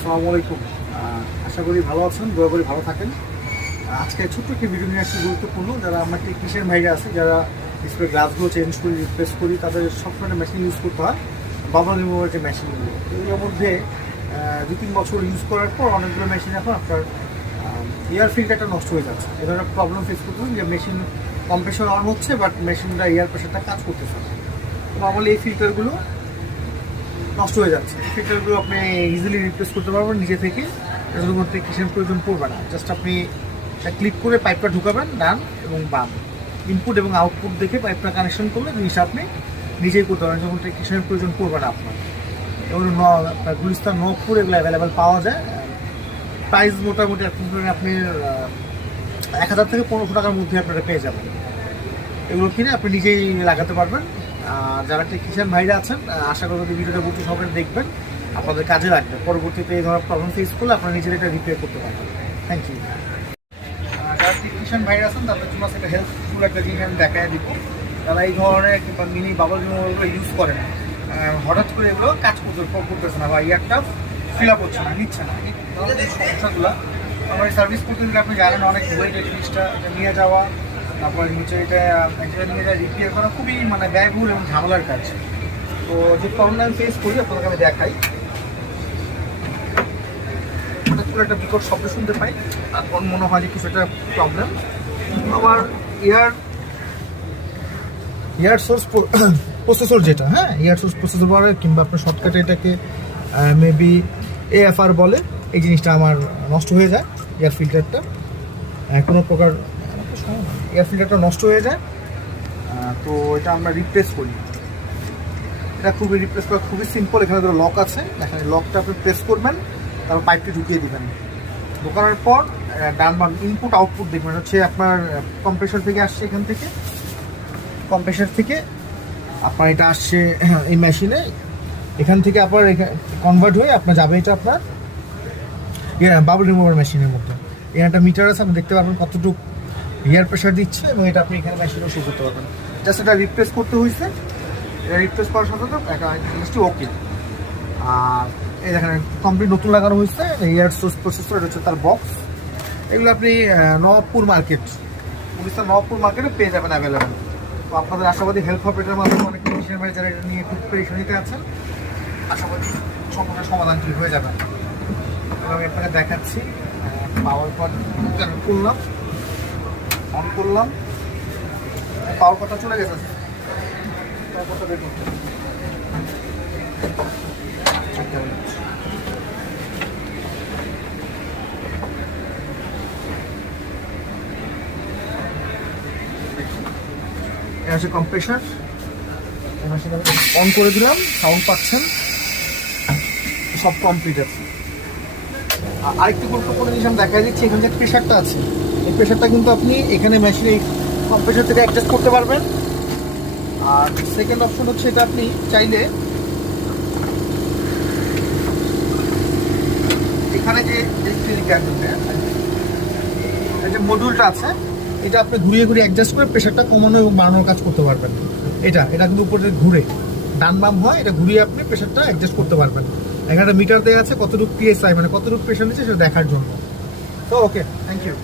আসসালামু আলাইকুম। আশা করি ভালো আছেন, দোয়া করি ভালো থাকেন। আজকে ছোট্ট একটি ভিডিও নিয়ে আসছি, গুরুত্বপূর্ণ। যারা আমার টেকনিশিয়ান ভাইরা আছে, যারা ডিসপ্লে গ্লাসগুলো চেঞ্জ করি, রিপ্লেস করি, তাদের সবসময় মেশিন ইউজ করতে হয় বাবল রিমুভার যে মেশিনগুলো। এর মধ্যে 2-3 বছর ইউজ করার পর অনেকগুলো মেশিন এখন আপনার এয়ার ফিল্টারটা নষ্ট হয়ে যাচ্ছে। এ ধরনের প্রবলেম ফেস করতে হয় যে মেশিন কম্প্রেসর অন হচ্ছে, বাট মেশিনটা এয়ার প্রেশারটা কাজ করতেছে না। তো নর্মালি এই ফিল্টারগুলো নষ্ট হয়ে যাচ্ছে। ফিল্টারগুলো আপনি ইজিলি রিপ্লেস করতে পারবেন নিজে থেকে, এগুলোর মধ্যে কিসের প্রয়োজন পড়বে না। জাস্ট আপনি ক্লিক করে পাইপটা ঢুকাবেন ডান এবং বাম, ইনপুট এবং আউটপুট দেখে পাইপটা কানেকশন করলে জিনিসটা আপনি নিজেই করতে পারেন, যখন টেকনিশিয়ানের প্রয়োজন পড়বে না আপনার। এগুলো গুলিস্তান নবপুর এগুলো অ্যাভেলেবেল পাওয়া যায়। প্রাইস মোটামুটি আপনি 1000 থেকে 1500 টাকার মধ্যে আপনারা পেয়ে যাবেন। এগুলো কিনে আপনি নিজেই লাগাতে পারবেন। যারা টেকনিশিয়ান ভাইরা আছেন, আশা করি ভিডিওটা বুঝতে সবাই দেখবেন, আপনাদের কাজে লাগবে। পরবর্তীতে এই ধরনের প্রবলেম ফেস করলে আপনারা নিজেরা এটা রিপেয়ার করতে পারবেন। Thank you. যারা টেকনিশিয়ান ভাইরা আছেন তাদের জন্য একটা হেল্পফুল একটা জিনিস আমি দেখাই দিব। তারা এই ধরনের কিংবা মিনি বাবল রিমুভারগুলো ইউজ করেন, হঠাৎ করে এগুলো কাজ করতেছে না বা ইয়ারটা ফিল আপ হচ্ছে না, নিচ্ছে না। এই ধরনের সমস্যাগুলো আমার সার্ভিস করতে গেলে আপনি জানেন অনেক ওয়েট, এই জিনিসটা এটা নিয়ে যাওয়া, তারপরে নিচে এটা নিয়ে যা রিপেয়ার করা খুবই ব্যয়বহুল এবং ঝামেলার কাজ। তো যে প্রবলেম আমি ফেস করি আপনাদেরকে আমি দেখাই। হঠাৎ করে একটা বিকট শব্দ শুনতে পাই, তখন মনে হয় যে কিছু একটা প্রবলেম। আবার এয়ার সোর্স প্রসেসর যেটা, এয়ার সোর্স প্রসেসর বলে, কিংবা আপনার শর্টকাটে এটাকে মেবি AFR বলে, এই জিনিসটা আমার নষ্ট হয়ে যায়। এয়ার ফিল্টারটা কোনো প্রকার এয়ার ফিল্টারটা নষ্ট হয়ে যায়। তো এটা আমরা রিপ্লেস করি। এটা রিপ্লেস করা খুবই সিম্পল। এখানে ধরো লক আছে, এখানে লকটা আপনি প্রেস করবেন, তারপর পাইপটি ঢুকিয়ে দিবেন। ঢোকানোর পর ডান বাম ইনপুট আউটপুট দেখবেন হচ্ছে আপনার কম্প্রেসর থেকে আসছে। এখান থেকে কম্প্রেসর থেকে আপনার এটা আসছে এই মেশিনে, এখান থেকে আপনার কনভার্ট হয়ে আপনার যাবে এটা আপনার বাবল রিমুভার মেশিনের মধ্যে। এখানে একটা মিটার আছে, আপনি দেখতে পারবেন কতটুকু এয়ার প্রেশার দিচ্ছে, এবং এটা আপনি এখানে মেশিনেও শো করতে পারবেন। জাস্ট এটা রিপ্লেস করতে হয়েছে। এটা রিপ্লেস করার সাথে একটা জিনিসটি ওকে। আর এই দেখেন কমপ্লিট নতুন লাগানো হয়েছে এয়ার সোর্স প্রসেসর, এটা হচ্ছে তার বক্স। এগুলো আপনি নবাবপুর মার্কেট, উড়িষ্যার নবাবপুর মার্কেটে পেয়ে যাবেন অ্যাভেলেবেল। তো আপনাদের আশাবাদী হেল্প হবে এটার মাধ্যমে। অনেক টেকনিশিয়ান ভাই যারা এটা নিয়ে খুব পেরেশানিতে আছেন, আশাবাদী সমস্যার সমাধান ঠিক হয়ে যাবে। আমি আপনাকে দেখাচ্ছি। পাওয়ার পর করলাম, অন করলাম, পাওয়ার কথা চলে গেছে। পাওয়ার কথা বের করতে কম্প্রেসার অন করে দিলাম, সাউন্ড পাচ্ছেন, সব কমপ্লিট আছে। আরেকটি গুরুত্বপূর্ণ জিনিস আমি দেখা দিচ্ছি। এখানে যে প্রেশারটা আছে, এই প্রেশারটা কিন্তু আপনি এখানে মেশিনে কম্প্রেসার থেকে অ্যাডজাস্ট করতে পারবেন। আর সেকেন্ড অপশন হচ্ছে এটা আপনি চাইলে এখানে যে এই যে মডিউলটা আছে, এটা আপনি ঘুরিয়ে ঘুরিয়ে অ্যাডজাস্ট করে প্রেশারটা কমানো এবং বাড়ানোর কাজ করতে পারবেন। এটা কিন্তু উপরে ঘুরে ডান বাম হয়, এটা ঘুরিয়ে আপনি প্রেশারটা অ্যাডজাস্ট করতে পারবেন। এখানে একটা মিটার দেওয়া আছে, কতটুকু PSI কতটুকু প্রেশার নিচ্ছে সেটা দেখার জন্য। তো ওকে, থ্যাংক ইউ।